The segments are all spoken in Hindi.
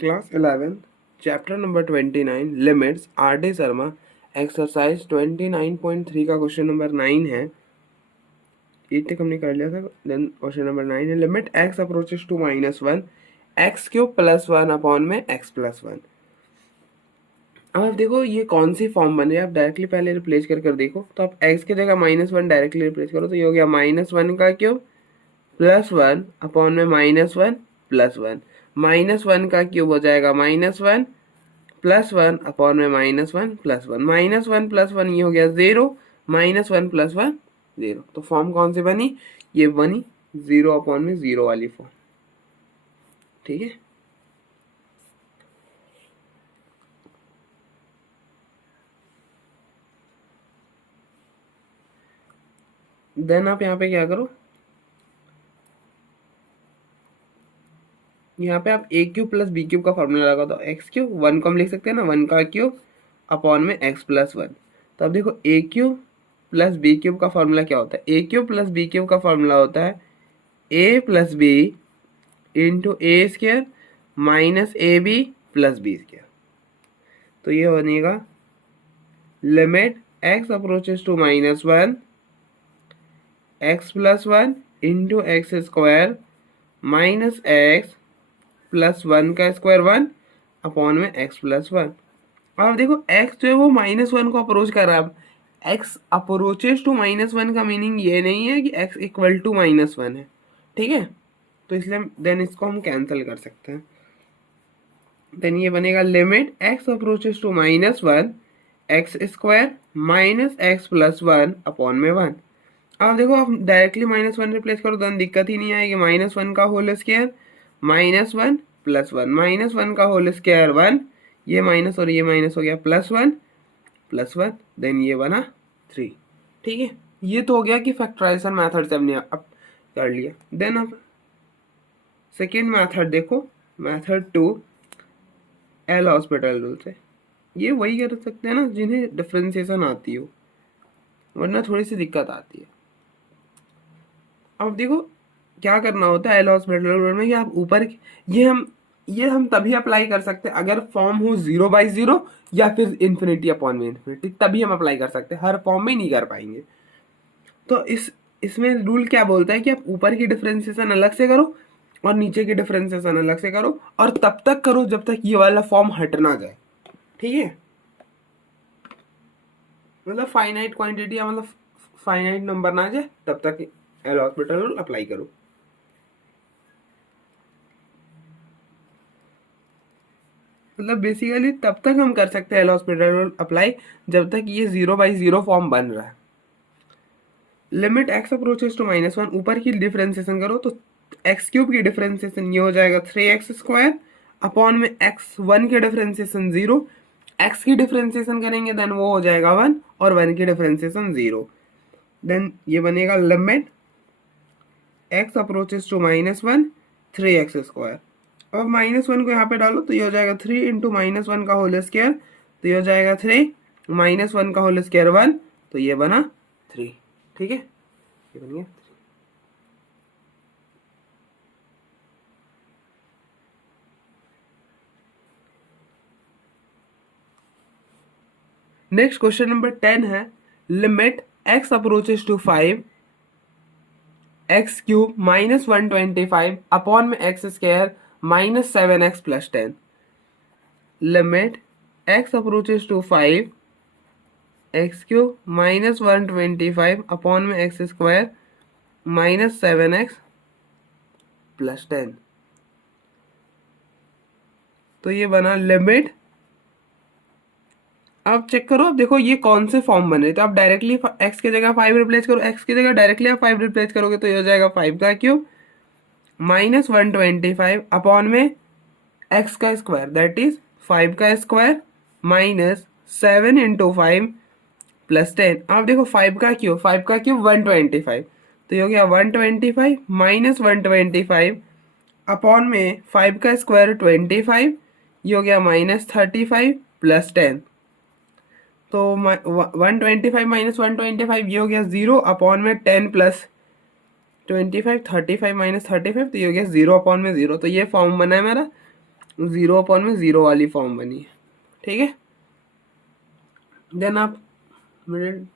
Class 11 chapter number 29 limits R D Sharma exercise 29.3 का क्वेश्चन नंबर 9 है। ये तक हमने कर लिया था। देन क्वेश्चन नंबर 9 है limit x approaches to -1 x cube plus 1 upon में एक्स प्लस 1। अब आप देखो ये कौन सी फॉर्म बन रही है। आप डायरेक्टली पहले रिप्लेस कर देखो तो आप एक्स की जगह -1 डायरेक्टली रिप्लेस करो तो ये हो गया -1 का क्यूब प्लस 1 अपॉन में -1 प्लस 1। -1 का क्यूब हो जाएगा -1 प्लस 1 अपॉन में -1 प्लस 1। -1 प्लस 1 ये हो गया 0। -1 प्लस 1 0। तो फॉर्म कौन सी बनी? ये बनी 0 अपॉन में 0 वाली फॉर्म। ठीक है। देन आप यहाँ पे क्या करो, यहाँ पे आप ए क्यूब प्लस बी क्यूब का फॉर्मूला लगा दो। एक्स क्यूब 1 को हम लिख सकते हैं ना, 1 का क्यूब अपॉन में एक्स प्लस 1। तो अब देखो a cube plus b cube का फॉर्मूला क्या होता है? A cube plus b cube का फॉर्मूला होता है a plus b into a square minus a b plus b square. तो ये बनेगा limit x approaches to -1 x plus 1 into x square minus x plus 1 का स्क्वायर 1 अपॉन में एक्स प्लस 1। अब देखो x जो है वो -1 को अप्रोच कर रहा है। अब x अप्रोचेस टू -1 का मीनिंग ये नहीं है कि x इक्वल टू -1 है। ठीक है, तो इसलिए देन इसको हम कैंसिल कर सकते हैं। देन ये बनेगा limit x approaches to -1 x square minus x plus 1 upon में 1। अब देखो आप डायरेक्टली -1 रिप्लेस करो तो दिक्कत ही नहीं आएगी। -1 का होल स्क्वायर -1 प्लस 1 -1 का होल स्क्वायर 1, ये माइनस और ये माइनस हो गया +1 प्लस 1। देन ये बना 3। ठीक है, ये तो हो गया कि फैक्टराइजेशन मेथड से हमने अब कर लिया। देन अब सेकेंड मेथड देखो, मेथड 2 एल हॉस्पिटल रूल से। ये वही कर सकते हैं ना जिन्हें डिफरेंशिएशन आती हो, वरना थोड़ी सी दिक्कत आती है। अब देखो क्या करना होता है एल हॉस्पिटल रूल में कि आप ऊपर ये हम तभी अप्लाई कर सकते हैं अगर फॉर्म हो 0/0 या फिर इन्फिनिटी अपॉन में इन्फिनिटी, तभी हम अप्लाई कर सकते हैं। हर फॉर्म में ही नहीं कर पाएंगे। तो इसमें रूल क्या बोलता है कि आप ऊपर की डिफरेंशिएशन अलग से करो और नीचे की डिफरेंशिएशन अलग से करो, और तब तक करो जब तक ये वाला फॉर्म हट ना जाए। ठीक है, मतलब फाइनाइट क्वांटिटी या मतलब फाइनाइट नंबर ना जाए तब तक एल हॉस्पिटल रूल अप्लाई करो। मतलब बेसिकली तब तक हम कर सकते हैं एल हॉस्पिटल रूल अप्लाई जब तक ये 0/0 फॉर्म बन रहा है। लिमिट एक्स अप्रोचेस टू -1, ऊपर की डिफरेंशिएशन करो तो एक्स क्यूब की डिफरेंशिएशन ये हो जाएगा 3x स्क्वायर अपॉन में x1 की डिफरेंशिएशन 0। x की डिफरेंशिएशन करेंगे देन वो हो जाएगा 1 और 1 की डिफरेंशिएशन 0। देन ये बनेगा limit x approaches to -1 3x square. अब -1 को यहाँ पे डालो तो ये हो जाएगा 3 इंटू -1 का होल स्क्वायर, तो ये हो जाएगा 3 -1 का होल स्क्वायर 1, तो ये बना 3। ठीक है, ये बन गया। नेक्स्ट क्वेश्चन नंबर 10 है limit x approaches to 5 x cube -125 upon में x square -7x plus 10। Limit x approaches to 5 x cube -125 upon में एक्स स्क्वायर -7x प्लस 10। तो ये बना लिमिट। अब चेक करो, अब देखो ये कौन से फॉर्म बन रहे, तो आप डायरेक्टली x की जगह 5 रिप्लेस करो। x की जगह डायरेक्टली आप 5 रिप्लेस करोगे तो ये हो जाएगा 5 का क्यूब -125 अपॉन में x का स्क्वायर दैट इज 5 का स्क्वायर -7 इंटू 5 प्लस 10। अब देखो 5 का क्यूब 125, तो ये हो गया 125 -125 अपॉन में 5 का स्क्वायर 25, ये हो गया -35 प्लस 10। तो 125 -125 ये हो गया 0 अपॉन में 10 प्लस 25 35 -35, तो ये हो गया 0 अपॉन में 0। तो ये फॉर्म बना है मेरा जीरो अपॉन में जीरो वाली फॉर्म बनी है, ठीक है। देन आप मिडिल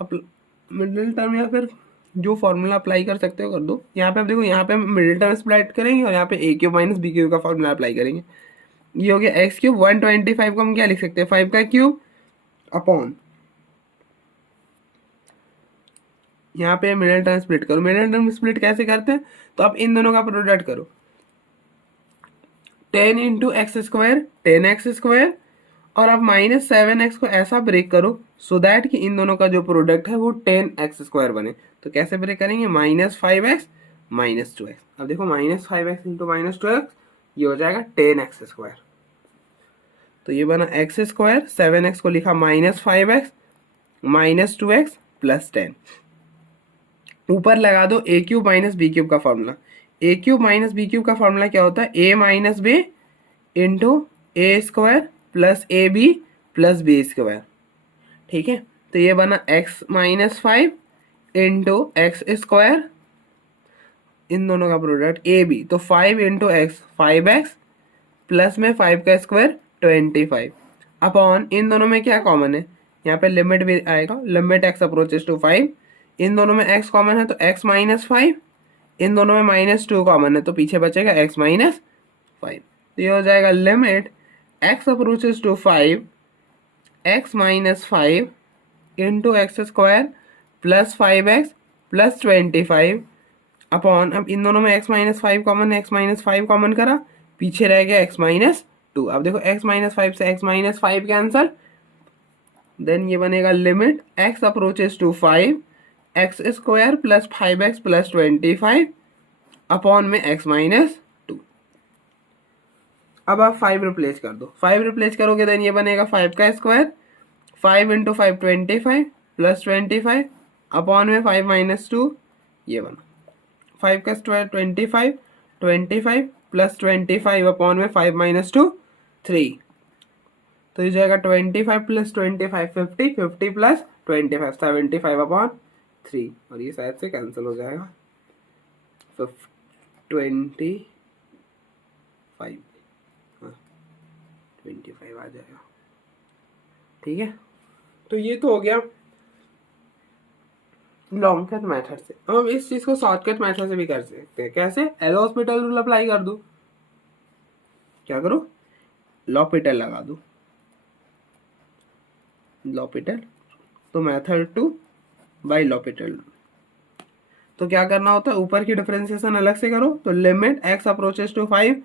मतलब मिडिल टर्म या फिर जो फॉर्मूला अप्लाई कर सकते हो कर दो। यहाँ पे आप देखो, यहाँ पे मिडिल टर्म स्प्लिट करेंगे और यहाँ पे ए क्यूब माइनस बी क्यूब का फॉर्मूला अप्लाई करेंगे। ये हो गया एक्स क्यूब, 125 को हम क्या लिख सकते हैं, 5 का क्यूब अपॉन, यहाँ पे मिडिल टर्म स्प्लिट करो। मिडिल टर्म स्प्लिट कैसे करते हैं, तो आप इन दोनों का प्रोडक्ट करो, 10 इंटू एक्स स्क्वायर 10x², और आप -7x को ऐसा ब्रेक करो सो दैट कि इन दोनों का जो प्रोडक्ट है वो 10x² बने। तो कैसे ब्रेक करेंगे, -5x -2x। अब देखो -5x इंटू -2x, ये हो जाएगा 10x²। तो ये बना x², 7x को लिखा -5x -2x प्लस 10। ऊपर लगा दो a cube minus b cube का formula. A cube minus b cube का फॉर्मूला क्या होता है, a minus b into a² plus a b plus b², ठीक है। तो ये बना x-5 इंटू x², इन दोनों का प्रोडक्ट ए बी, तो 5 इंटू एक्स 5x प्लस में 5 का स्क्वायर 25 अपॉन, इन दोनों में क्या कॉमन है, यहाँ पे लिमिट भी आएगा, लिमिट x अप्रोचेस टू 5, इन दोनों में x कॉमन है तो x-5, इन दोनों में -2 कॉमन है तो पीछे बचेगा x-5। तो ये हो जाएगा limit x approaches to 5 x-5 into x² plus 5x plus 25 upon, अब इन दोनों में x-5 कॉमन है, x-5 कॉमन करा, पीछे रह गया x-2। अब देखो x-5 से x-5 कैंसल, देन ये बनेगा limit x approaches to 5 x² plus 5x plus 25 upon में x-2। अब आप 5 रिप्लेस कर दो, 5 रिप्लेस करोगे देन ये बनेगा 5 का स्क्वायर, 5 इंटू 5 25 प्लस 25 अपॉन में 5 -2, ये बना 5 का स्क्वायर 25 प्लस 25 अपॉन में 5 -2 3। तो ये जाएगा 25 प्लस 25 50, 50 प्लस 25 75 अपॉन 3, और ये शायद से कैंसिल हो जाएगा, 25 25 आ जाएगा, ठीक है। तो ये तो हो गया लॉन्ग कट मेथड से। अब हम इस चीज को शॉर्टकट मेथड से भी कर सकते हैं। कैसे, एल हॉस्पिटल रूल अप्लाई कर दो, क्या करो, लॉपिटल लगा दो, लॉपिटल, तो मेथड 2 बाई लॉपिटल। तो क्या करना होता है, ऊपर की डिफरेंशिएशन अलग से करो, तो लिमिट x अप्रोचेस टू 5,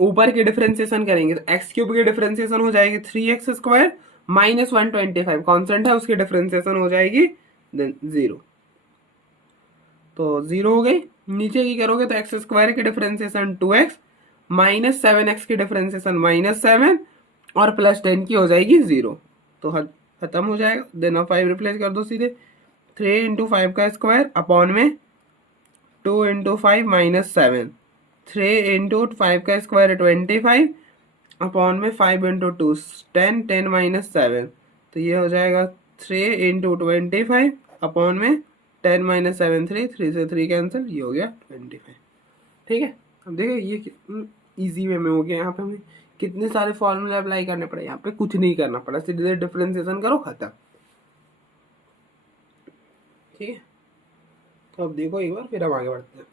ऊपर की डिफरेंशिएशन करेंगे तो x³ की डिफरेंशिएशन हो जाएगी 3x² माइनस 125, कॉन्स्टेंट है उसकी डिफरेंशिएशन हो जाएगी देन 0, तो 0 हो गई। नीचे की करोगे तो x² की डिफरेंशिएशन 2x माइनस 7x की डिफरेंशिएशन -7 और प्लस 10 की हो जाएगी 0, तो खत्म हो जाएगा। देन अब 5 रिप्लेस कर दो सीधे, 3 इंटू 5 का स्क्वायर अपॉन में 2 इंटू 5 -7, 3 इंटू 5 का स्क्वायर 25 अपॉन में 5 इंटू 2 10, 10 -7, तो ये हो जाएगा 3 इंटू 25 अपॉन में 10 -7 3 से 3 कैंसिल, ये हो गया 25, ठीक है। अब देखिए ये इजी वे में हो गया, यहाँ पे हमें कितने सारे फॉर्मूले अप्लाई करने पड़े, यहाँ पे कुछ नहीं करना पड़ा, सीधे डिफरेंशिएशन करो खत्म, ठीक है। तो अब देखो एक बार, फिर हम आगे बढ़ते हैं।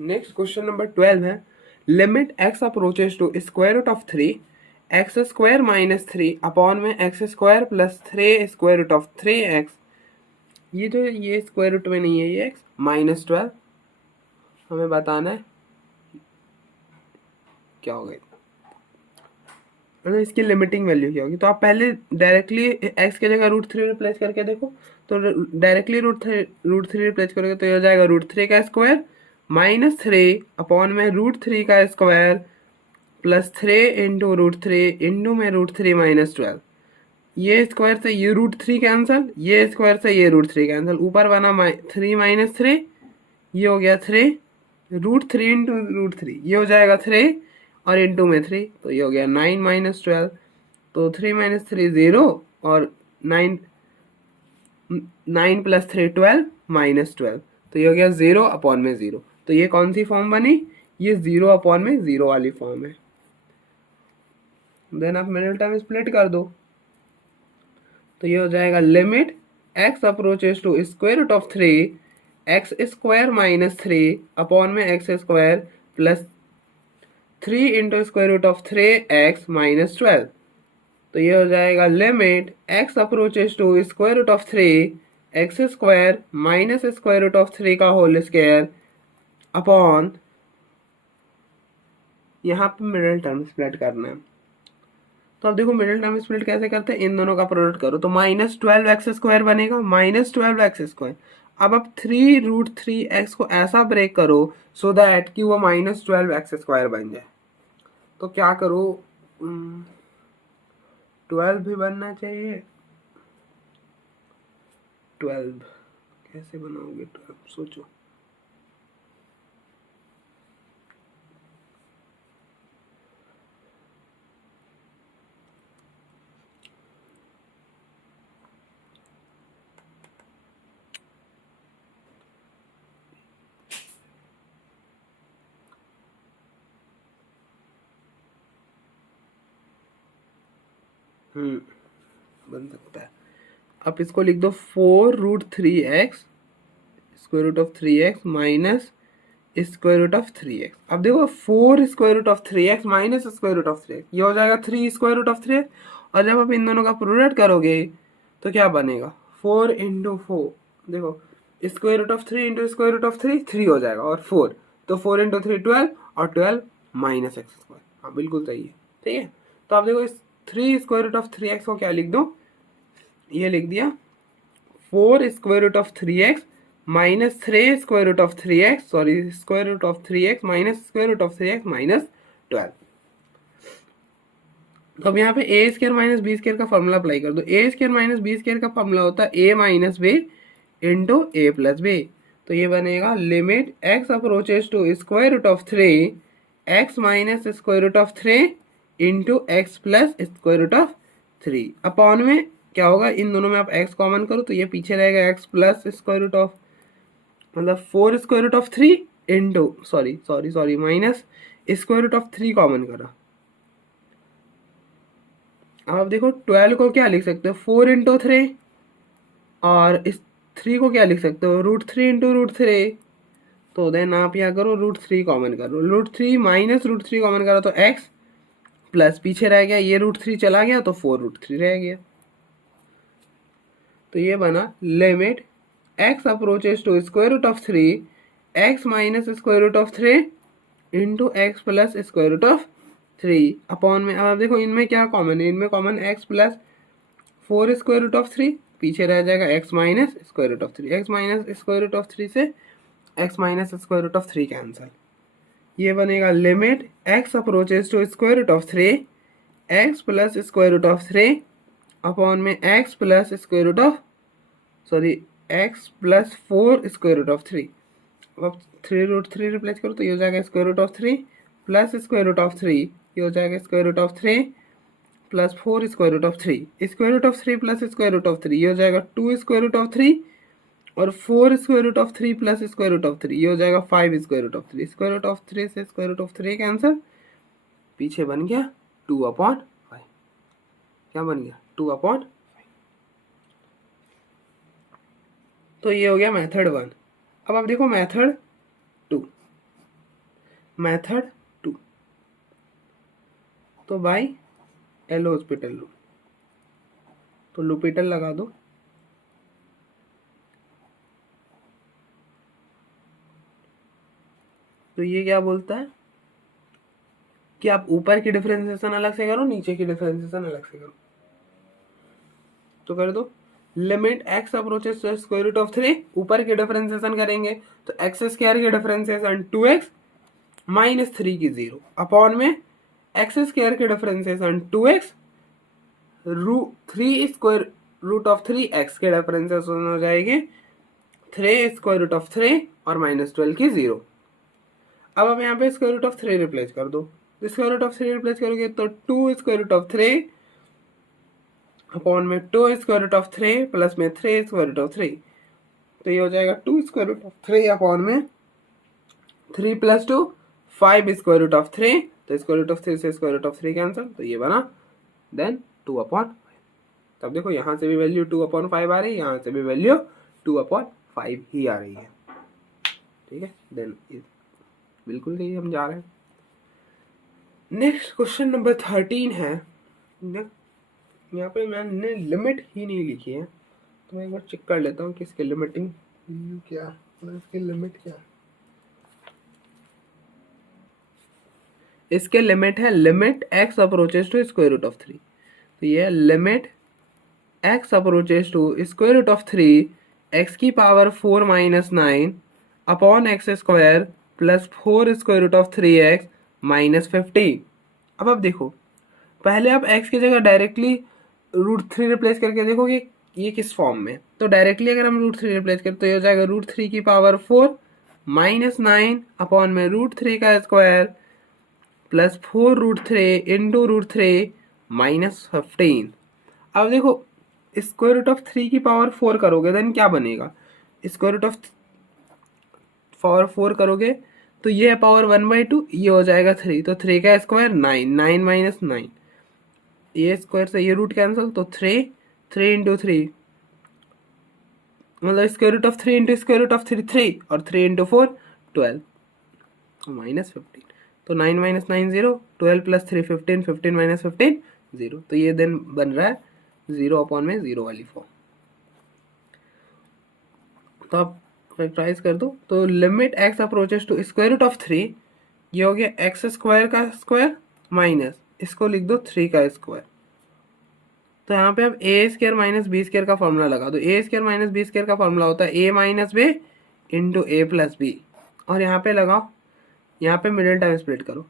नेक्स्ट क्वेश्चन नंबर 12 है, limit x approaches to square root of 3 x² minus 3 upon में x² plus 3 square root of 3x, ये जो ये स्क्वायर रूट में नहीं है, ये x -12, हमें बताना है क्या हो गई, इसकी लिमिटिंग वैल्यू क्या होगी। तो आप पहले डायरेक्टली x की जगह √3 रिप्लेस करके देखो, तो डायरेक्टली √3 रिप्लेस करोगे तो ये हो जाएगा √3 का स्क्वायर -3 अपॉन में √3 का स्क्वायर प्लस 3 इंटू √3 इंटू में √3 -12, ये स्क्वायर से ये √3 कैंसिल, ये स्क्वायर से ये √3 कैंसिल, ऊपर बना 3 - 3, ये हो गया 3, √3 इंटू √3 ये हो जाएगा 3 और इंटू में 3, तो ये हो गया 9 - 12, तो 3 - 3 0 और 9 9 + 3 12 -12, तो ये हो गया 0/0। तो ये कौन सी फॉर्म बनी, ये 0/0 वाली फॉर्म है। देन आप मिडिल टर्म स्प्लिट कर दो, तो ये हो जाएगा limit x approaches to square root of 3 x square -3/x² plus 3 into square root of 3x -12। तो ये हो जाएगा limit x approaches to square root of 3 x² minus square root of 3 का होल स्क्वायर अपॉन, यहाँ पे मिडिल टर्म स्प्लिट करना है। तो अब देखो मिडिल टर्म स्प्लिट कैसे करते हैं, इन दोनों का प्रोडक्ट करो तो -12x² बनेगा, -12x²। अब आप 3√3x को ऐसा ब्रेक करो सो दैट कि वो -12x² बन जाए। तो क्या करो, 12 भी बनना चाहिए। 12 कैसे बनाओगे, 12 सोचो। बन सकता है। आप इसको लिख दो 4√3x square root of 3x minus square root of 3x। अब देखो 4 square root of 3x minus square root of 3x, ये हो जाएगा 3 स्क्वायर रूट ऑफ 3x। और जब आप इन दोनों का प्रोडक्ट करोगे तो क्या बनेगा, 4 इंटू 4, देखो square root of 3 into square root of 3 3 हो जाएगा, और 4, तो 4 इंटू 3 12, और 12 माइनस x²। हाँ बिल्कुल सही है, ठीक है। तो आप देखो इस 3 स्क्वायर रूट ऑफ 3x को क्या लिख दो, ये लिख दिया 4 square root of 3x minus 3 square root of 3x, sorry square root of 3x minus square root of 3x -12। तो अब यहाँ पे a² माइनस b² का फॉर्मूला अप्लाई कर दो। a² माइनस b² का फॉर्मूला होता है a minus b into a plus b। तो ये बनेगा limit x approaches to square root of 3 x minus square root of 3 into x plus square root of 3 upon में क्या होगा, इन दोनों में आप x कॉमन करो तो ये पीछे रहेगा x plus square root of, मतलब 4 square root of 3 into sorry minus square root of 3 common करा। अब आप देखो 12 को क्या लिख सकते हो, 4 इंटू 3, और इस 3 को क्या लिख सकते हो, √3 इंटू √3। तो देन आप यहाँ करो √3 कॉमन करो, √3 माइनस √3 कॉमन करो तो x प्लस पीछे रह गया, ये √3 चला गया तो 4√3 रह गया। तो ये बना limit x approaches to square root of 3 x minus square root of 3 into x plus square root of 3 upon में। अब आप देखो इनमें क्या कॉमन है, इनमें common x plus 4 square root of 3, पीछे रह जाएगा x minus square root of 3, x minus square root of 3 से x minus square root of 3 cancel. ये बनेगा limit x approaches to square root of 3 x plus square root of 3 upon में x plus square root of, sorry x plus 4 square root of 3। अब 3√3 रिप्लेस करो तो ये हो जाएगा square root of 3 plus square root of 3, ये हो जाएगा square root of 3 plus 4 square root of 3, square root of 3 plus square root of 3, ये हो जाएगा 2 स्क्वायर रूट ऑफ 3, और 4 square root of 3 plus square root of 3, ये हो जाएगा 5 square root of 3। Square root of 3 से स्क्वायर रूट ऑफ 3 कैंसिल, पीछे बन गया 2/5। क्या बन गया, 2/5। तो ये हो गया मेथड 1। अब आप देखो मेथड 2, मेथड 2, तो बाई एल हॉस्पिटल लो, तो लूपिटल लगा दो। तो ये क्या बोलता है कि आप ऊपर की डिफरेंशिएशन अलग से करो, नीचे की डिफरेंशिएशन अलग से करो। तो कर दो limit x approaches to square root of 3, ऊपर की डिफरेंशिएशन करेंगे तो x² की डिफरेंशिएशन 2x माइनस 3 की 0 अपॉन में x² की differentiation 2x 3 square root of 3x के डिफरेंशिएशन हो जाएगी 3 स्क्वायर रूट ऑफ 3 और -12 की 0। अब आप यहाँ पे स्क्वायर रूट ऑफ 3 रिप्लेस कर दो, स्क्वायर रूट ऑफ 3 रिप्लेस करोगे तो 2 स्क्वायर रूट ऑफ 3 अपॉन में 2 स्क्वायर रूट ऑफ 3 प्लस में 3 स्क्वायर रूट ऑफ 3, तो ये हो जाएगा 2 स्क्वायर रूट ऑफ 3 अपॉन में 3 प्लस 2 5 स्क्वायर रूट ऑफ 3, तो स्क्वायर रूट ऑफ 3 से स्क्वायर रूट ऑफ 3 कैंसिल, तो ये बना देन 2 अपॉन। तब देखो यहाँ से भी वैल्यू 2 अपॉन 5 आ रही है, यहाँ से भी वैल्यू 2 अपॉन 5 ही आ रही है। ठीक है, देन बिल्कुल सही हम जा रहे हैं। नेक्स्ट क्वेश्चन नंबर 13 है। यहाँ पे मैंने लिमिट ही नहीं लिखी है, तो मैं एक बार चेक कर लेता हूँ कि इसकी लिमिटिंग क्या है, इसकी लिमिट क्या है। इसके लिमिट है limit x approaches to square root of 3, तो ये है limit x approaches to square root of 3 x की power 4 minus 9 upon x square plus 4 square root of 3x minus 15। अब देखो, पहले आप x की जगह डायरेक्टली √3 रिप्लेस करके देखोगे ये किस फॉर्म में, तो डायरेक्टली अगर हम √3 रिप्लेस करें तो ये हो जाएगा √3 की पावर 4 माइनस 9 अपॉन में √3 का स्क्वायर प्लस 4√3 इंटू √3 माइनस 15। अब देखो स्क्वायर रूट ऑफ 3 की पावर 4 करोगे देन क्या बनेगा, स्क्वायर रूट ऑफ पावर 4 करोगे तो ये है पावर 1/2, ये हो जाएगा 3, तो 3 का स्क्वायर 9, 9 माइनस 9, ये स्क्वायर से ये रूट कैंसिल, तो 3 इंटू 3 मतलब square root of 3 into square root of 3 और 3 इंटू 4 12 माइनस 15, तो 9 माइनस 9 0, 12 प्लस 3 15, 15 माइनस 15 0, तो ये देन बन रहा है 0 अपॉन में 0 वाली फॉर्म। तो आप फैक्टराइज कर दो, तो limit x approaches to square root of 3, ये हो गया एक्स स्क्वायर का स्क्वायर माइनस इसको लिख दो 3 का स्क्वायर, तो यहाँ पे अब ए स्क्वायर माइनस बी स्क्वायर का फॉर्मूला लगा दो। A square minus b square का फॉर्मूला होता है a minus b into a plus B, और यहाँ पे लगाओ, यहाँ पे मिडिल टर्म स्प्लिट करो,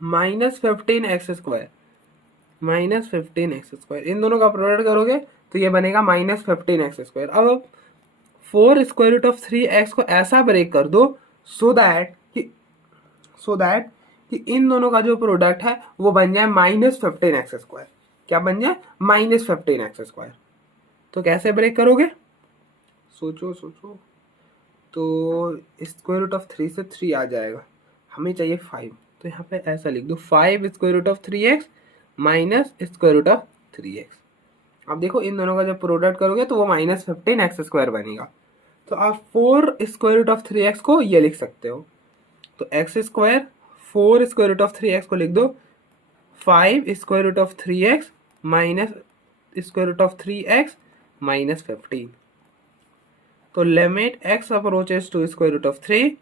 -15x² -15x², इन दोनों का प्रोडक्ट करोगे तो ये बनेगा -15x²। अब 4 स्क्वायर रूट ऑफ 3x को ऐसा ब्रेक कर दो सो दैट कि इन दोनों का जो प्रोडक्ट है वो बन जाए -15x²। क्या बन जाए? -15x²। तो कैसे ब्रेक करोगे, सोचो, तो स्क्वायर रूट ऑफ 3 से 3 आ जाएगा, हमें चाहिए 5, तो यहाँ पे ऐसा लिख दो 5 square root of 3x minus square root of 3x। अब देखो इन दोनों का जब प्रोडक्ट करोगे तो वो -15x² बनेगा, तो आप 4 स्क्वायर रूट ऑफ 3x को ये लिख सकते हो, तो x², 4 square root of 3x को लिख दो 5 square root of 3x minus square root of 3x minus 15। तो limit x approaches to square root of 3,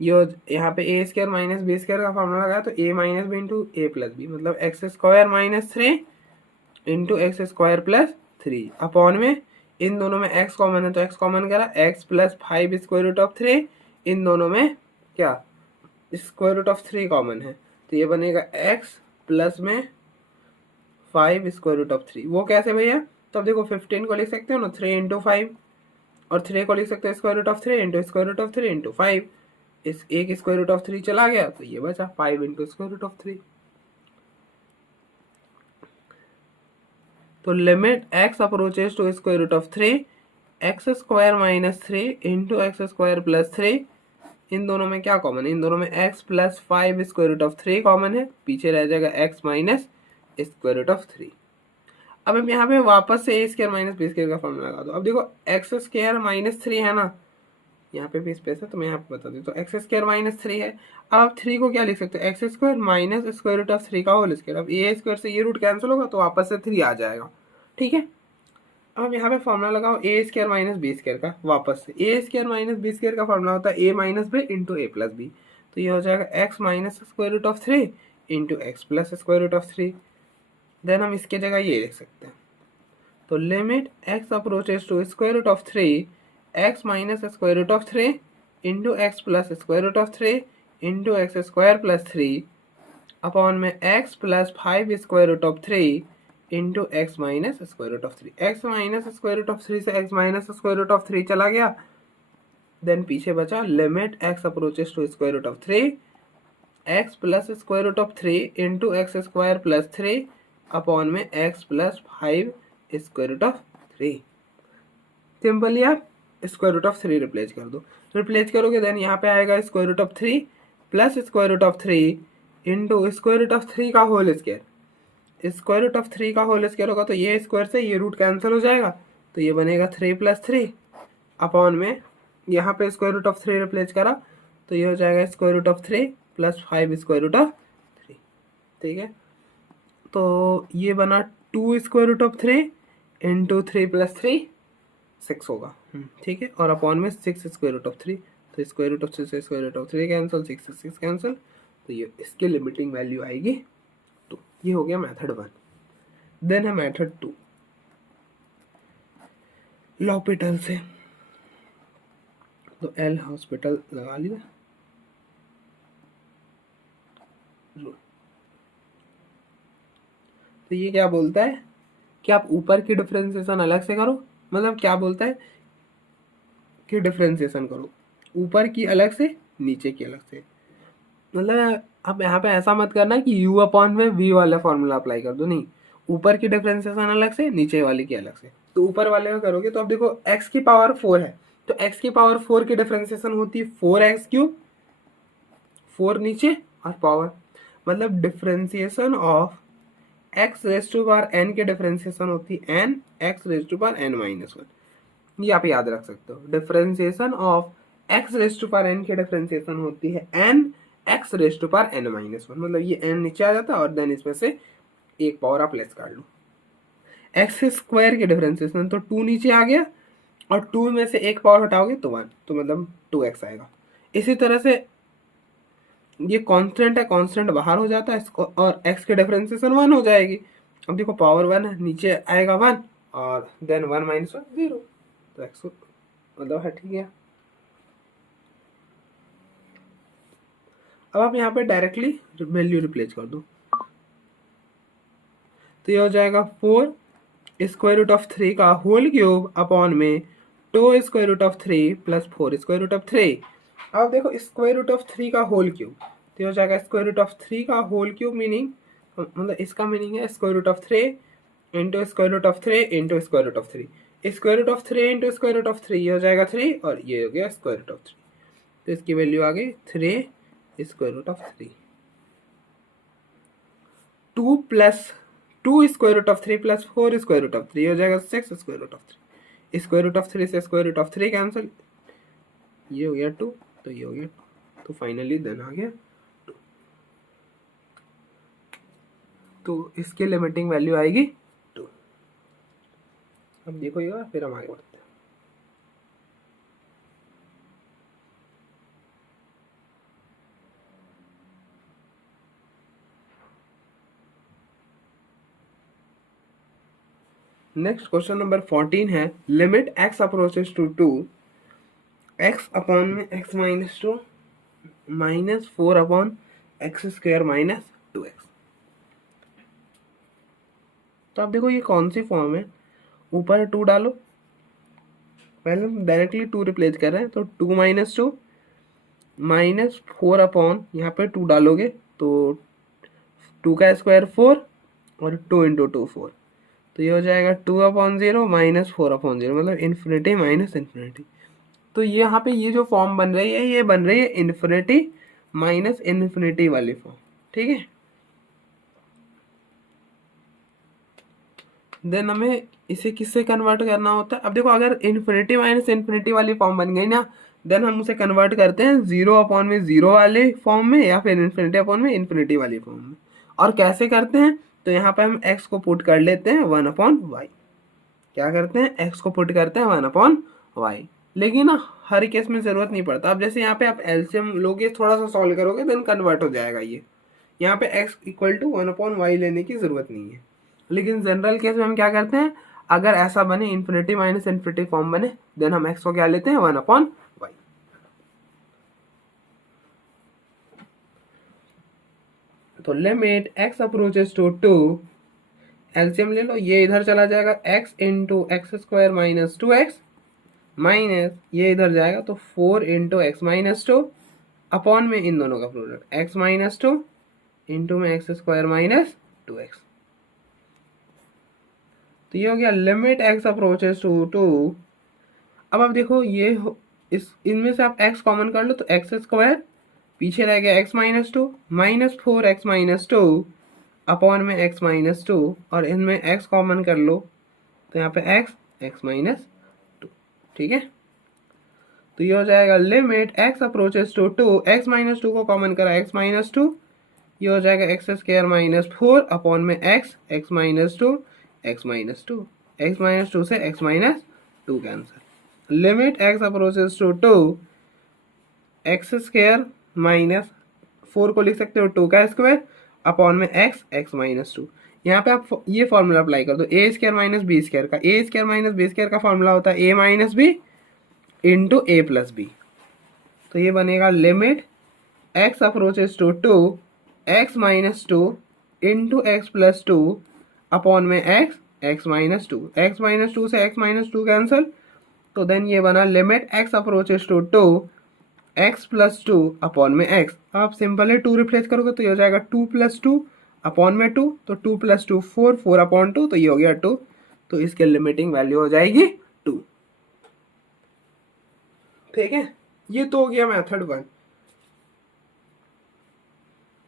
यहाँ पे a square minus b square का फॉर्मूला लगाया, तो a minus b into a plus b, मतलब x² minus 3 into x² plus 3 upon में इन दोनों में x कॉमन है तो x कॉमन करा, x plus 5 square root of 3, इन दोनों में क्या स्क्वायर रूट ऑफ 3 कॉमन है, तो ये बनेगा x प्लस में 5 स्क्वायर रूट ऑफ 3। वो कैसे भैया, तो अब देखो 15 को लिख सकते हो ना 3 इंटू 5, और 3 को लिख सकते हो square root of 3 into square root of 3 into 5, इस एक स्क्वायर रूट ऑफ 3 चला गया तो ये बचा 5 इंटू स्क्वायर रूट ऑफ 3। तो limit x approaches to square root of 3, x² minus 3 into x² plus 3, इन दोनों में क्या कॉमन है, इन दोनों में x plus 5 square root of 3 common है, पीछे रह जाएगा x minus square root of 3। अब हम यहाँ पे वापस से a² माइनस बी स्क्वायर का फॉर्मूला लगा दो। अब देखो x² माइनस 3 है ना, यहाँ पे भी स्पेस है तो मैं यहाँ पे बता दूँ, तो x² माइनस 3 है। अब आप 3 को क्या लिख सकते हो, x² minus square root of 3 का होल स्क्वायर। अब a² से ये रूट कैंसिल होगा तो वापस से 3 आ जाएगा, ठीक है। अब यहाँ पे फॉर्मूला लगाओ a² माइनस बी स्क्वायर का, वापस से a² माइनस बी स्क्वायर का फॉर्मूला होता है a minus b into a plus b, तो ये हो जाएगा x minus square root of 3 into x plus square root of 3। Then हम इसके जगह ये लिख सकते हैं, तो limit x approaches to square root of 3, x minus square root of 3 into x plus square root of 3 into x² plus 3 upon में x plus 5 square root of 3 into x minus square root of 3। X minus square root of 3 से x minus square root of 3 चला गया, देन पीछे बचा limit x approaches to square root of 3 x plus square root of 3 into x square plus 3 upon में x plus 5 square root of 3। Simply आप स्क्वायर रूट ऑफ 3 रिप्लेस कर दो। रिप्लेस करोगे देन यहाँ पे आएगा square root of 3 plus square root of 3 into square root of 3 का whole square. Square root of 3 का होल स्क्वायर होगा तो ये स्क्वायर से ये रूट कैंसिल हो जाएगा, तो ये बनेगा 3 प्लस 3 अपॉन में यहाँ पे स्क्वायर रूट ऑफ 3 रिप्लेस करा तो ये हो जाएगा square root of 3 plus 5 square root of 3। ठीक है, तो ये बना 2 square root of 3 into 3 plus 3 6 होगा। ठीक है, और अपॉन में 6 स्क्वायर रूट ऑफ 3, तो square root of 6 square root of 3 cancel, 6 cancel, तो ये इसकी लिमिटिंग वैल्यू आएगी 2। ये हो गया मेथड 1। देन है मेथड 2 लॉपिटल से। तो एल हॉस्पिटल लगा लिया। तो ये क्या बोलता है कि आप ऊपर की डिफरेंशिएशन अलग से करो, मतलब क्या बोलता है कि डिफरेंशिएशन करो ऊपर की अलग से नीचे की अलग से। मतलब आप यहाँ पे ऐसा मत करना कि u अपॉन में v वाला फॉर्मूला अप्लाई कर दो, नहीं, ऊपर की डिफरेंशिएशन अलग से नीचे वाली की अलग से। तो ऊपर वाले का करोगे तो अब देखो x की पावर 4 है, तो x की पावर 4 की डिफरेंशिएशन होती है 4x3, 4 नीचे और पावर, मतलब differentiation of x raise to power n की डिफरेंशिएशन होती है n x raise to power n minus 1। ये आप याद रख सकते हो, differentiation of x raise to power n की डिफरेंशिएशन होती है n x raise to power n minus 1, मतलब ये n नीचे आ जाता है और देन इसमें से एक पावर आप लेस कर लो। x स्क्वायर की डिफरेंशिएशन तो 2 नीचे आ गया और 2 में से एक पावर हटाओगे तो 1, तो मतलब 2x आएगा। इसी तरह से ये कांस्टेंट है, कांस्टेंट बाहर हो जाता है इसको और x की डिफरेंशिएशन 1 हो जाएगी। अब देखो पावर 1 है, नीचे आएगा 1 और देन 1 माइनस 1 0, तो x मतलब हट गया। अब आप यहाँ पे डायरेक्टली वैल्यू रिप्लेस कर दो, तो ये हो जाएगा 4 स्क्वायर रूट ऑफ 3 का होल क्यूब अपॉन में 2 square root of 3 plus 4 square root of 3। अब देखो स्क्वायर रूट ऑफ 3 का होल क्यूब, तो ये हो जाएगा स्क्वायर रूट ऑफ 3 का होल क्यूब, मीनिंग मतलब इसका मीनिंग है square root of 3 into square root of 3 into square root of 3। Square root of 3 into square root of 3 ये हो जाएगा 3 और ये हो गया स्क्वायर रूट ऑफ 3, तो इसकी वैल्यू आ गई 3 square root of 3। 2 plus 2 square root of 3 plus 4 square root of 3 हो जाएगा 6 square root of 3। Square root of 3 से स्क्वायर रूट ऑफ 3 कैंसिल, ये हो गया 2, तो ये हो गया 2, तो फाइनली देन आ गया 2। तो इसके लिमिटिंग वैल्यू आएगी 2। अब देखो फिर हम आगे बढ़ते हैं। नेक्स्ट क्वेश्चन नंबर 14 है limit x approaches to 2 x upon में x minus 2 minus 4 upon x square minus 2x। तो आप देखो ये कौन सी फॉर्म है, ऊपर 2 डालो, पहले हम डायरेक्टली 2 रिप्लेस कर रहे हैं, तो 2 माइनस 2 माइनस 4 अपॉन यहाँ पे 2 डालोगे तो 2 का स्क्वायर 4 और 2 इंटू 2 4, तो ये हो जाएगा 2 अपॉन 0 माइनस 4 अपॉन 0, मतलब इन्फिनिटी माइनस इन्फिनिटी। तो यहाँ पे ये जो फॉर्म बन रही है ये बन रही है इन्फिनिटी माइनस इन्फिनिटी वाली फॉर्म। ठीक है, देन हमें इसे किससे कन्वर्ट करना होता है। अब देखो अगर इन्फिनिटी माइनस इन्फिनिटी वाली फॉर्म बन गई ना, देन हम उसे कन्वर्ट करते हैं 0 अपॉन में 0 वाले फॉर्म में या फिर इन्फिनिटी अपॉन में इन्फिनिटी वाली फॉर्म में। और कैसे करते हैं, तो यहाँ पे हम x को पुट कर लेते हैं 1 अपॉन वाई। क्या करते हैं, x को पुट करते हैं 1 अपॉन वाई। लेकिन ना हर केस में जरूरत नहीं पड़ता। अब जैसे यहाँ पे आप एलसीएम लोगे, थोड़ा सा सॉल्व करोगे देन कन्वर्ट हो जाएगा ये। यहाँ पे x equal to 1 upon y लेने की जरूरत नहीं है। लेकिन जनरल केस में हम क्या करते हैं, अगर ऐसा बने इन्फिनिटी माइनस इन्फिनिटी फॉर्म बने, देन हम x को क्या लेते हैं 1 अपॉन वाई। तो limit x approaches to 2, LCM ले लो, ये इधर चला जाएगा x into x square minus 2x minus ये इधर जाएगा तो 4 into x minus two upon में इन दोनों का product x minus two into में एक्स स्क्वायर माइनस 2x। तो ये हो गया limit x approaches to two. अब आप देखो ये इस इनमें से आप x कॉमन कर लो तो एक्स स्क्वायर पीछे रह गया x minus to minus 4x minus two upon में x माइनस टू, और इनमें x कॉमन कर लो तो यहाँ पे x माइनस टू। ठीक है, तो ये हो जाएगा limit x approaches to two, x minus two को कॉमन करा x माइनस टू, ये हो जाएगा एक्स स्क्वायर माइनस 4 अपॉन में x minus two x minus two से x minus two cancel. Limit x approaches to two, x square minus 4 को लिख सकते हो 2 का स्क्वायर अपॉन में x माइनस टू। यहाँ पे आप ये फॉर्मूला अप्लाई कर दो, a square minus b square का, a square minus b square का फॉर्मूला होता है a minus b into a plus b. तो ये बनेगा limit x approaches to two x minus two into x plus two upon में एक्स माइनस टू से एक्स माइनस टू कैंसिल। तो देन ये बना limit x approaches to two x plus two upon में एक्स। आप सिंपली टू रिप्लेस करोगे तो ये हो जाएगा 2 प्लस टू अपॉन में 2, तो 2 प्लस टू 4, 4 अपॉन 2, तो ये हो गया 2। तो इसके लिमिटिंग वैल्यू हो जाएगी 2। ठीक है, ये तो हो गया मेथड 1।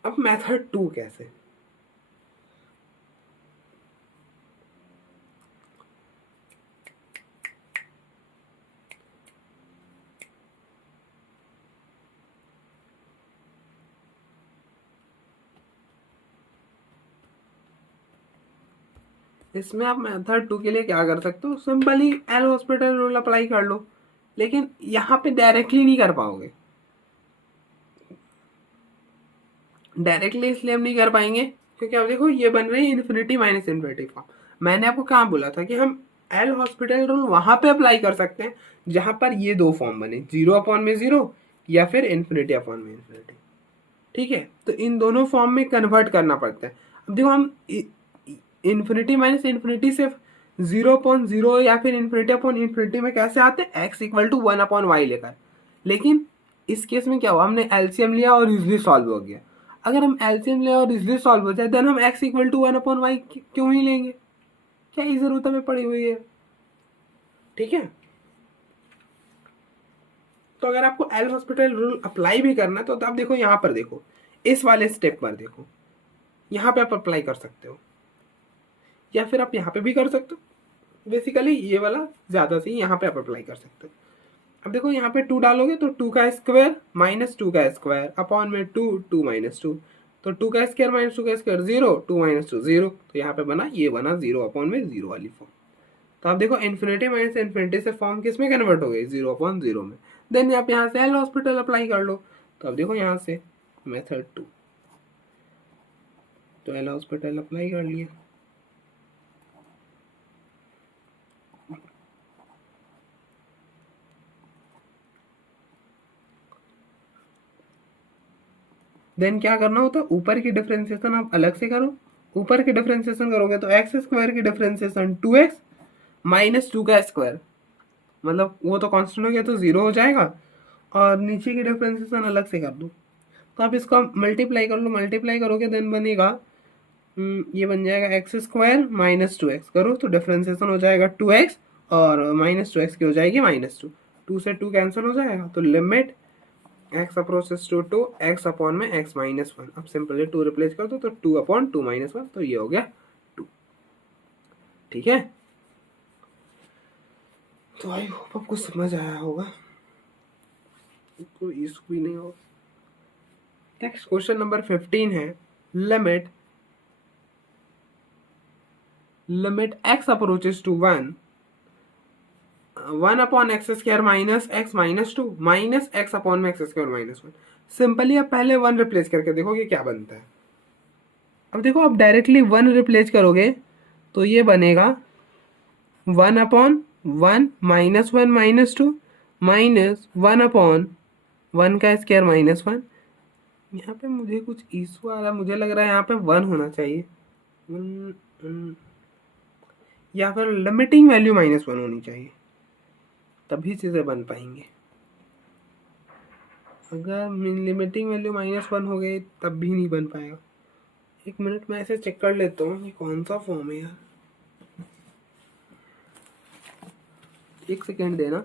अब मेथड 2 कैसे? इसमें आप मेथड 2 के लिए क्या कर सकते हो, simply L hospital rule apply कर लो, लेकिन यहाँ पे डायरेक्टली नहीं कर पाओगे। डायरेक्टली इसलिए हम नहीं कर पाएंगे क्योंकि आप देखो ये बन रही है इन्फिनिटी माइनस इन्फिनिटी फॉर्म। मैंने आपको कहाँ बोला था कि हम एल हॉस्पिटल रूल वहां पे अप्लाई कर सकते हैं जहां पर ये दो फॉर्म बने, 0 अपॉन में 0 या फिर इन्फिनिटी अपॉन में इन्फिनिटी। ठीक है, तो इन दोनों फॉर्म में कन्वर्ट करना पड़ता है। अब देखो हम इन्फिनिटी माइनस इन्फिनिटी से 0 अपॉन 0 या फिर इन्फिनिटी अपॉन इन्फिनिटी में कैसे आते हैं, x equal to 1 upon y लेकर। लेकिन इस केस में क्या हुआ, हमने एलसीएम लिया और इजिली सॉल्व हो गया। अगर हम एलसीएम ले और इजिली सॉल्व हो जाए देन हम x equal to 1 upon y क्यों ही लेंगे, क्या ही जरूरत हमें पड़ी हुई है। ठीक है, तो अगर आपको एल हॉस्पिटल रूल अप्लाई भी करना है तो आप देखो यहाँ पर, देखो इस वाले स्टेप पर, देखो यहाँ पे आप अप्लाई कर सकते हो या फिर आप यहाँ पे भी कर सकते हो। बेसिकली ये वाला ज्यादा सही, यहाँ पे आप अप्लाई कर सकते हो। अब देखो यहाँ पे 2 डालोगे तो 2 का स्क्वायर माइनस 2 का स्क्वायर अपॉन में 2, 2 माइनस 2, तो 2 का स्क्वायर माइनस 2 का स्क्वायर 0, 2 माइनस 2 0, तो यहाँ पे बना, ये बना 0 अपॉन में 0 वाली फॉर्म। तो आप देखो इन्फिनिटी माइनस इन्फिनिटी से फॉर्म किस में कन्वर्ट हो गई, 0 अपॉन 0 में। देन आप यहाँ से एल हॉस्पिटल अप्लाई कर लो। तो अब देखो यहाँ से मेथड 2, तो एल हॉस्पिटल अप्लाई कर लिया। देन क्या करना होता है, ऊपर की डिफरेंशिएशन आप अलग से करो। ऊपर की डिफरेंशिएशन करोगे तो एक्स स्क्वायर की डिफरेंशिएशन 2x माइनस 2 का स्क्वायर, मतलब वो तो कांस्टेंट हो गया तो 0 हो जाएगा, और नीचे की डिफरेंशिएशन अलग से कर दो। तो आप इसको मल्टीप्लाई कर लो, मल्टीप्लाई करोगे देन बनेगा ये बन जाएगा एक्स स्क्वायर माइनस 2x, करो तो डिफरेंशिएशन हो जाएगा 2x और माइनस 2x की हो जाएगी माइनस 2, 2 से 2 कैंसिल हो जाएगा। तो limit x approaches to 2 x upon में x माइनस 1। अब सिंपली 2 रिप्लेस कर दो तो 2 अपॉन 2 माइनस 1, तो ये हो गया 2। ठीक है, तो आई होप आपको समझ आया होगा, कोई इशू भी नहीं होगा। नेक्स्ट क्वेश्चन नंबर 15 है, limit x approaches to 1 upon x square minus x minus 2 minus x upon में एक्स स्क्वायर माइनस 1। सिंपली आप पहले 1 रिप्लेस करके देखोगे क्या बनता है। अब देखो आप डायरेक्टली 1 रिप्लेस करोगे तो ये बनेगा 1 upon 1 minus 1 minus 2 minus 1 upon 1 का स्क्वायर माइनस 1। यहाँ पे मुझे कुछ इशू आ रहा है, मुझे लग रहा है यहाँ पे 1 होना चाहिए, या फिर लिमिटिंग वैल्यू -1 होनी चाहिए। तभी चीज़ें बन पाएंगी। अगर लिमिटिंग वैल्यू -1 हो गई तब भी नहीं बन पाएगा। एक मिनट मैं ऐसे चेक कर लेता हूँ ये कौन सा फॉर्म है यार, एक सेकेंड देना।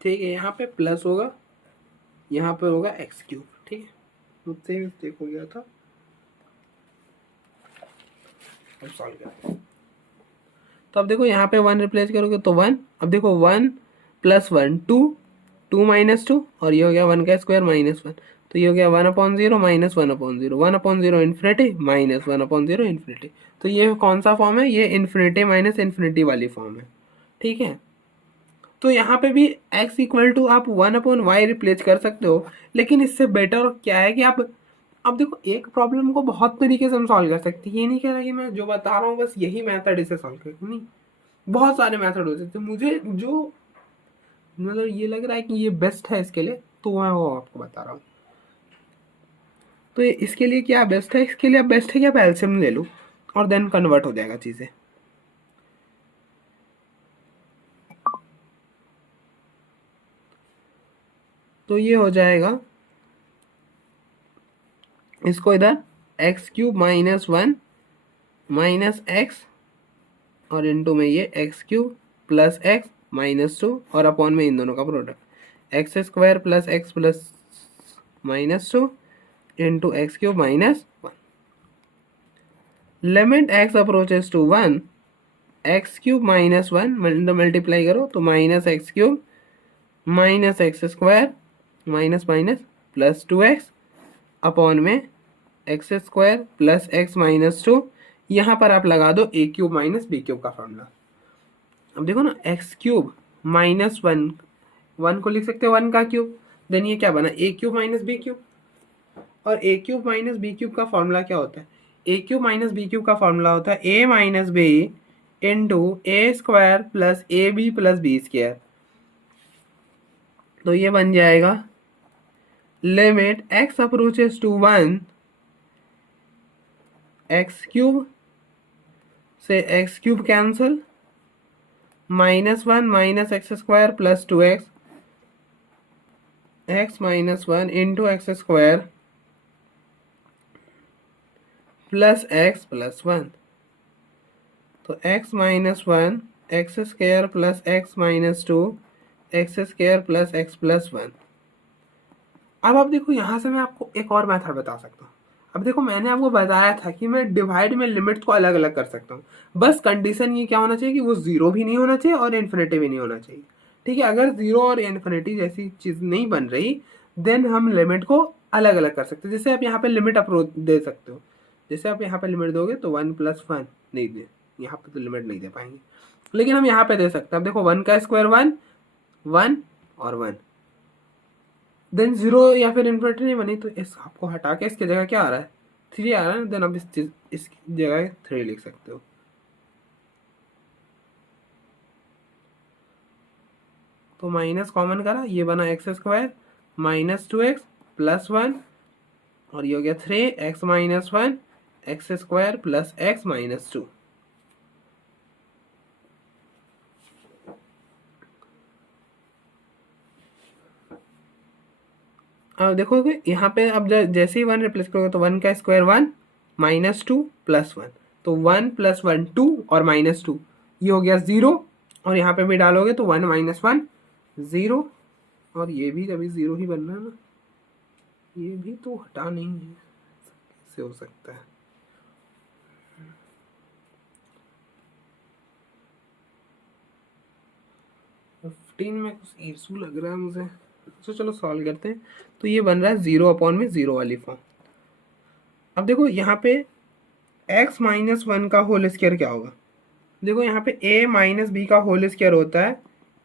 ठीक है, यहाँ पे प्लस होगा, यहाँ पे होगा x3। ठीक है, मुझसे मिस्टेक हो गया था। अब सॉल्व करें तो अब देखो यहाँ पे 1 रिप्लेस करोगे तो 1। अब देखो 1 + 1 2, 2 - 2 और ये हो गया 1 का स्क्वायर -1, तो ये हो गया 1/0 -1/0, 1/0 इन्फिनिटी -1/0 इन्फिनिटी। तो ये कौन सा फॉर्म है, ये इन्फिनिटी माइनस इन्फिनिटी वाली फॉर्म है। ठीक है, तो यहाँ पे भी x = आप 1/y रिप्लेस कर सकते हो, लेकिन इससे बेटर क्या है कि आप अब देखो एक प्रॉब्लम को बहुत तरीके से हम सॉल्व कर सकते हैं। ये नहीं कह रहा कि मैं जो बता रहा हूँ बस यही मेथड इसे सॉल्व कर, नहीं, बहुत सारे मेथड हो सकते हैं। मुझे जो मतलब ये लग रहा है कि ये बेस्ट है इसके लिए, तो मैं वो आपको बता रहा हूँ। तो इसके लिए क्या बेस्ट है, इसके लिए आप बेस्ट है कि आप एलसीएम ले लो और देन कन्वर्ट हो जाएगा चीज़ें। तो ये हो जाएगा, इसको इधर x³ -1 -x और इनटू में ये x³ + x -2 और अपॉन में इन दोनों का product x² + x -2 into x³ -1। Limit x approaches to 1, x³ -1 multiply करो तो -x³ -x² minus minus plus 2x upon में x² + x -2। यहाँ पर आप लगा दो a³ - b³ का फॉर्मूला। अब देखो ना, x³ -1, 1 को लिख सकते हो 1 का क्यूब, देन ये क्या बना a³ - b³। और a³ - b³ का फॉर्मूला क्या होता है, a³ - b³ का फॉर्मूला होता है a - b into a² + ab + b²। तो ये बन जाएगा limit x approaches to 1, x³ से x³ cancel, -1 -x² + 2x x -1 into x² + x + 1। तो x -1 x² + x -2 x² + x + 1। अब आप देखो यहाँ से मैं आपको एक और मेथड बता सकता हूँ। अब देखो मैंने आपको बताया था कि मैं डिवाइड में लिमिट को अलग अलग कर सकता हूँ, बस कंडीशन ये क्या होना चाहिए कि वो 0 भी नहीं होना चाहिए और इन्फिनिटी भी नहीं होना चाहिए। ठीक है, अगर 0 और इन्फिनिटी जैसी चीज़ नहीं बन रही देन हम लिमिट को अलग अलग कर सकते हैं। जैसे आप यहाँ पे लिमिट अप्रोच दे सकते हो, जैसे आप यहाँ पे लिमिट दोगे तो 1 + 1 नहीं दे, यहाँ पे तो लिमिट नहीं दे पाएंगे, लेकिन हम यहाँ पे दे सकते हैं। अब देखो 1 का स्क्वायर 1, 1 और 1, देन 0 या फिर इन्फिनिटी नहीं बनी तो इस आपको हटा के इसकी जगह क्या आ रहा है 3 आ रहा है, देन आप इस जगह 3 लिख सकते हो। तो माइनस कॉमन करा, ये बना x² -2x + 1 और ये हो गया 3x -1 x² + x -2। अब देखोगे यहाँ पे अब जैसे ही 1 रिप्लेस करोगे तो 1 का स्क्वायर 1 -2 + 1, तो 1 + 1 2 और -2 ये हो गया 0, और यहाँ पे भी डालोगे तो 1 - 1 0, और ये भी कभी 0 ही बन रहा है ना, ये भी तो हटा नहीं है, कैसे हो सकता है। में कुछ इशू लग रहा है मुझे, तो चलो सॉल्व करते हैं। तो ये बन रहा है 0/0 वाली फॉर्म। अब देखो यहाँ पे x -1 का होल स्क्वायर क्या होगा, देखो यहाँ पे a - b का होल स्क्वायर होता है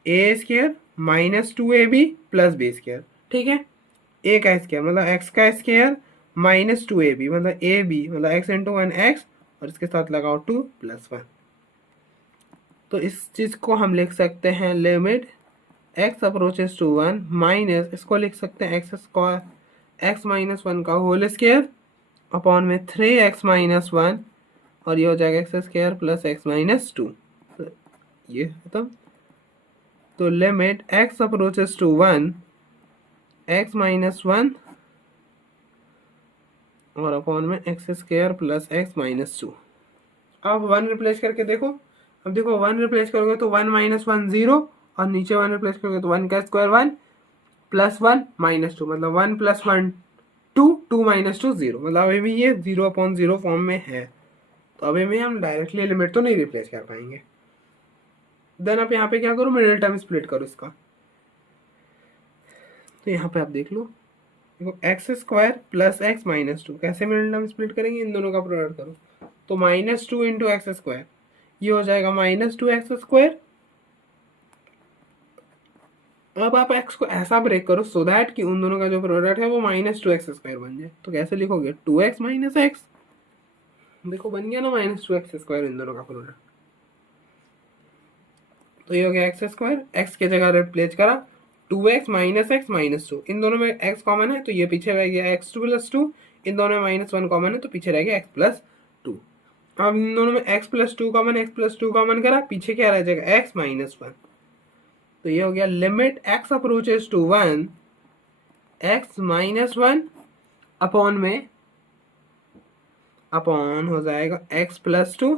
a² -2ab + b²। ठीक है, a का स्क्वायर मतलब x का स्क्वायर -2ab मतलब ab मतलब x × 1 x और इसके साथ लगाओ 2 + 1। तो इस चीज़ को हम लिख सकते हैं limit x approaches to 1 minus, इसको लिख सकते हैं एक्स स्क्वायर x माइनस 1 का होल स्क्वायर अपॉन में 3x माइनस 1, और ये हो जाएगा x square plus x minus 2। ये खत्म। तो limit x approaches to 1 x minus 1 और अपॉन में x square plus x minus 2। अब 1 रिप्लेस करके देखो। अब देखो 1 रिप्लेस करोगे तो 1 माइनस 1 0, और नीचे 1 रिप्लेस करोगे तो 1 का स्क्वायर 1 प्लस 1 माइनस 2, मतलब 1 प्लस 1 2, 2 माइनस 2 0, मतलब अभी भी ये 0/0 फॉर्म में है। तो अभी में हम डायरेक्टली लिमिट तो नहीं रिप्लेस कर पाएंगे। देन आप यहाँ पे क्या करो, मिडिल टर्म स्प्लिट करो इसका। तो यहाँ पे आप देख लो, देखो x square plus x minus 2, कैसे मिडिल टर्म स्प्लिट करेंगे, इन दोनों का प्रोडक्ट करो। तो माइनस 2 इंटू एक्स स्क्वायर, ये हो जाएगा माइनस 2 एक्स स्क्वायर। अब आप एक्स को ऐसा ब्रेक करो सो दैट कि उन दोनों का जो प्रोडक्ट है वो माइनस 2 एक्स स्क्वायर बन जाए। तो कैसे लिखोगे, 2x माइनस एक्स, देखो बन गया ना माइनस 2 एक्स स्क्वायर इन दोनों का प्रोडक्ट। तो ये हो गया एक्स स्क्वायर, एक्स की जगह रिप्लेस करा 2x माइनस एक्स माइनस 2, इन दोनों में x कॉमन है तो ये पीछे रह गया x2 प्लस 2, इन दोनों में माइनस 1 कॉमन है तो पीछे रह गया x प्लस 2। अब इन दोनों में x plus 2 common, x plus 2 common करा, पीछे क्या रह जाएगा x माइनस 1। तो ये हो गया limit x approaches to 1 x minus 1 upon में अपॉन हो जाएगा x प्लस 2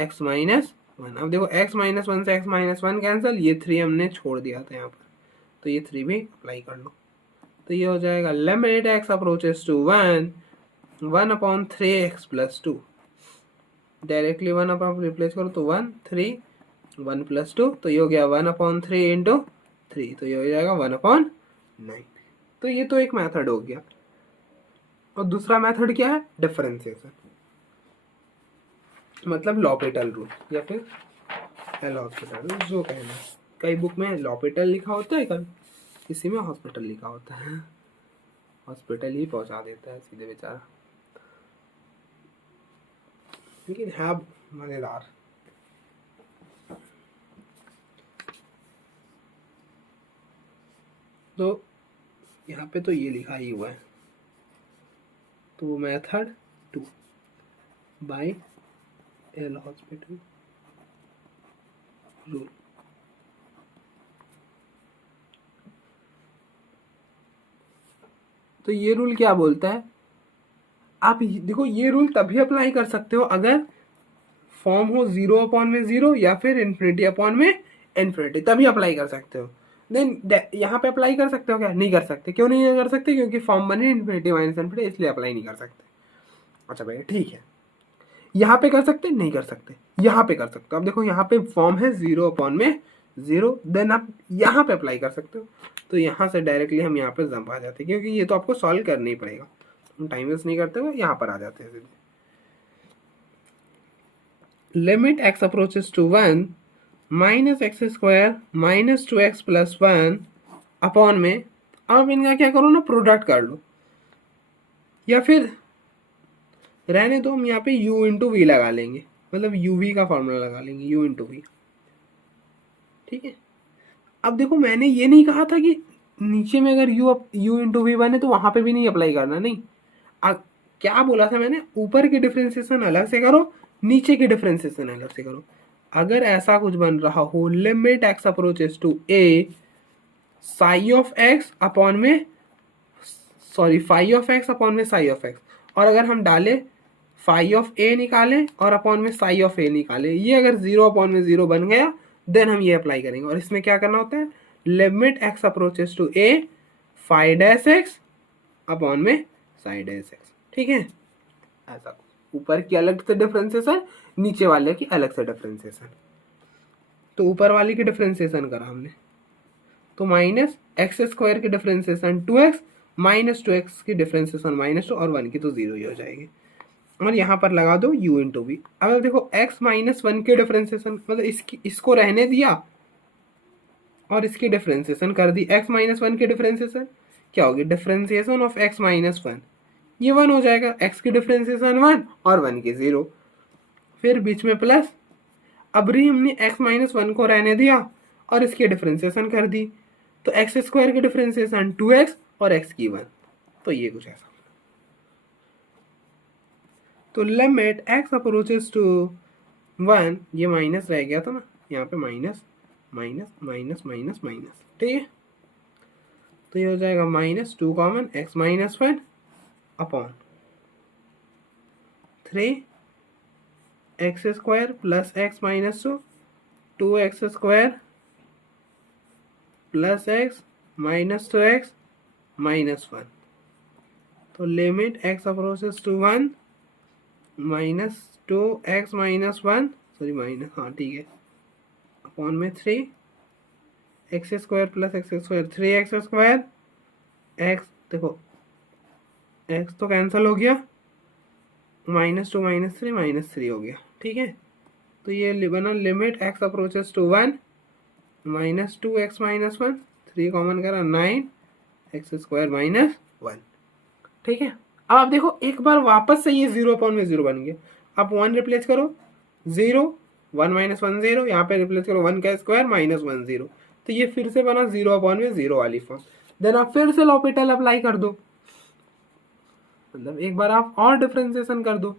x माइनस 1। अब देखो x माइनस 1 से x माइनस 1 कैंसिल, ये 3 हमने छोड़ दिया था यहाँ पर, तो ये 3 भी अप्लाई कर लो। तो ये हो जाएगा limit x approaches to 1 upon 3x plus 2, directly 1 upon replace करो तो 1 3 1 प्लस 2, तो ये हो गया 1/3 इंटू 3, तो ये हो जाएगा 1/9। तो ये तो एक मेथड हो गया। और दूसरा मेथड क्या है, डिफरेंशिएशन, मतलब लॉपिटल रूल या फिर एल हॉस्पिटल जो कहना। कई बुक में लॉपिटल लिखा होता है, किसी में हॉस्पिटल लिखा होता है, हॉस्पिटल ही पहुंचा देता है सीधे बेचारा, लेकिन है मजेदार। तो यहाँ पे तो ये लिखा ही हुआ है, तो method 2 by L hospital rule. तो ये रूल क्या बोलता है, आप देखो ये रूल तभी अप्लाई कर सकते हो अगर फॉर्म हो 0/0 या फिर इन्फिनिटी, तभी अप्लाई कर सकते हो। देन यहाँ पे अप्लाई कर सकते हो क्या, नहीं कर सकते। क्यों नहीं कर सकते, क्योंकि फॉर्म बने इन्फिनिटी माइनस इन्फिनिटी, इसलिए अप्लाई नहीं कर सकते। अच्छा भाई ठीक है, यहाँ पे कर सकते नहीं कर सकते, यहाँ पे कर सकते हो। अब देखो यहाँ पे फॉर्म है 0/0, देन आप यहाँ पे अप्लाई कर सकते हो। तो यहाँ से डायरेक्टली हम यहाँ पे जंप आ जाते हैं, क्योंकि ये तो आपको सॉल्व करना ही पड़ेगा, हम टाइम वेस्ट नहीं करते हुए यहाँ पर आ जाते हैं सीधे। Limit x approaches to 1 minus x square minus 2x plus 1 upon में, अब इनका क्या करो ना, प्रोडक्ट कर लो, या फिर रहने दो, हम यहाँ पे u इंटू वी लगा लेंगे, मतलब uv का फॉर्मूला लगा लेंगे, u इंटू वी। ठीक है, अब देखो मैंने ये नहीं कहा था कि नीचे में अगर u इंटू वी बने तो वहां पे भी नहीं अप्लाई करना, नहीं। क्या बोला था मैंने, ऊपर की डिफरेंशिएशन अलग से करो, नीचे की डिफरेंशिएशन अलग से करो। अगर ऐसा कुछ बन रहा हो, limit x approaches to a psi of x upon में फाई ऑफ x अपॉन में साई ऑफ x, और अगर हम डालें फाई ऑफ a निकालें और अपॉन में साई ऑफ a निकालें, ये अगर 0/0 बन गया देन हम ये अप्लाई करेंगे। और इसमें क्या करना होता है, limit x approaches to a phi dash x upon में साई डैश x। ठीक है, ऐसा ऊपर की अलग से डिफरेंशिएशन, नीचे वाले की अलग से डिफरेंशिएशन। तो ऊपर वाले की डिफरेंशिएशन करा हमने, तो माइनस एक्स स्क्वायर की डिफरेंशिएशन 2x माइनस 2x की डिफरेंशिएशन -2 और 1 की तो 0 ही हो जाएगी। और यहाँ पर लगा दो u इंटू वी। अब देखो x माइनस 1 के डिफरेंशिएशन, मतलब इसको रहने दिया और इसकी डिफरेंशिएशन कर दी, x माइनस 1 की डिफरेंशिएशन क्या होगी, डिफरेंशिएशन ऑफ x माइनस 1, ये 1 हो जाएगा, x की डिफरेंशिएशन 1 और 1 की 0, फिर बीच में प्लस। अबरी हमने x माइनस वन को रहने दिया और इसकी डिफ्रेंसिएशन कर दी, तो एक्स स्क्वायर की डिफ्रेंसिएशन 2x और x की 1, तो ये कुछ ऐसा। तो लिमिट x अप्रोचेस टू 1, ये माइनस रह गया था ना यहाँ पे, minus minus minus minus minus, ठीक है। तो ये हो जाएगा minus 2 common x minus 1 upon 3x square plus x minus 2, 2x square plus x minus 2x minus 1। तो limit x approaches to 1 minus 2x minus 1, sorry minus, हाँ ठीक है, अपॉन में 3x square plus x square, 3x square, x देखो x तो कैंसिल हो गया, -2 -3 हो गया, ठीक है। तो ये बना limit x approaches to 1 minus 2x minus 1, 3 common करा 9x स्क्वायर माइनस 1, ठीक है। अब आप देखो एक बार वापस से ये 0 अपॉन में 0 बन गया, आप 1 रिप्लेस करो 0, 1 माइनस 1 0, यहाँ पे रिप्लेस करो 1 का स्क्वायर माइनस 1 0, तो ये फिर से बना 0 अपॉन में 0 वाली फॉर्म। देन आप फिर से लॉपिटल अप्लाई कर दो, मतलब एक बार आप और डिफरेंशिएशन कर दो।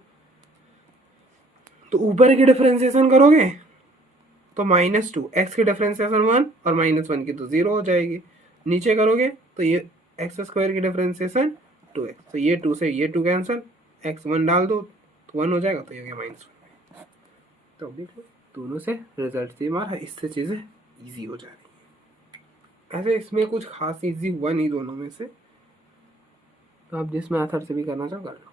तो ऊपर की डिफरेंशिएशन करोगे तो -2, एक्स की डिफरेंशिएशन 1 और -1 की तो 0 हो जाएगी। नीचे करोगे तो ये एक्स स्क्वायर की डिफरेंशिएशन 2x, तो ये 2 से ये 2 कैंसिल, x 1 डाल दो तो 1 हो जाएगा, तो ये हो गया -1। तो देख लो दोनों से रिजल्ट सेम आ रहा है, इससे चीज़ें ईजी हो जा रही है। ऐसे इसमें कुछ खास ईजी हुआ नहीं दोनों में से, तो आप जिस मेथड से भी करना चाहो कर लो।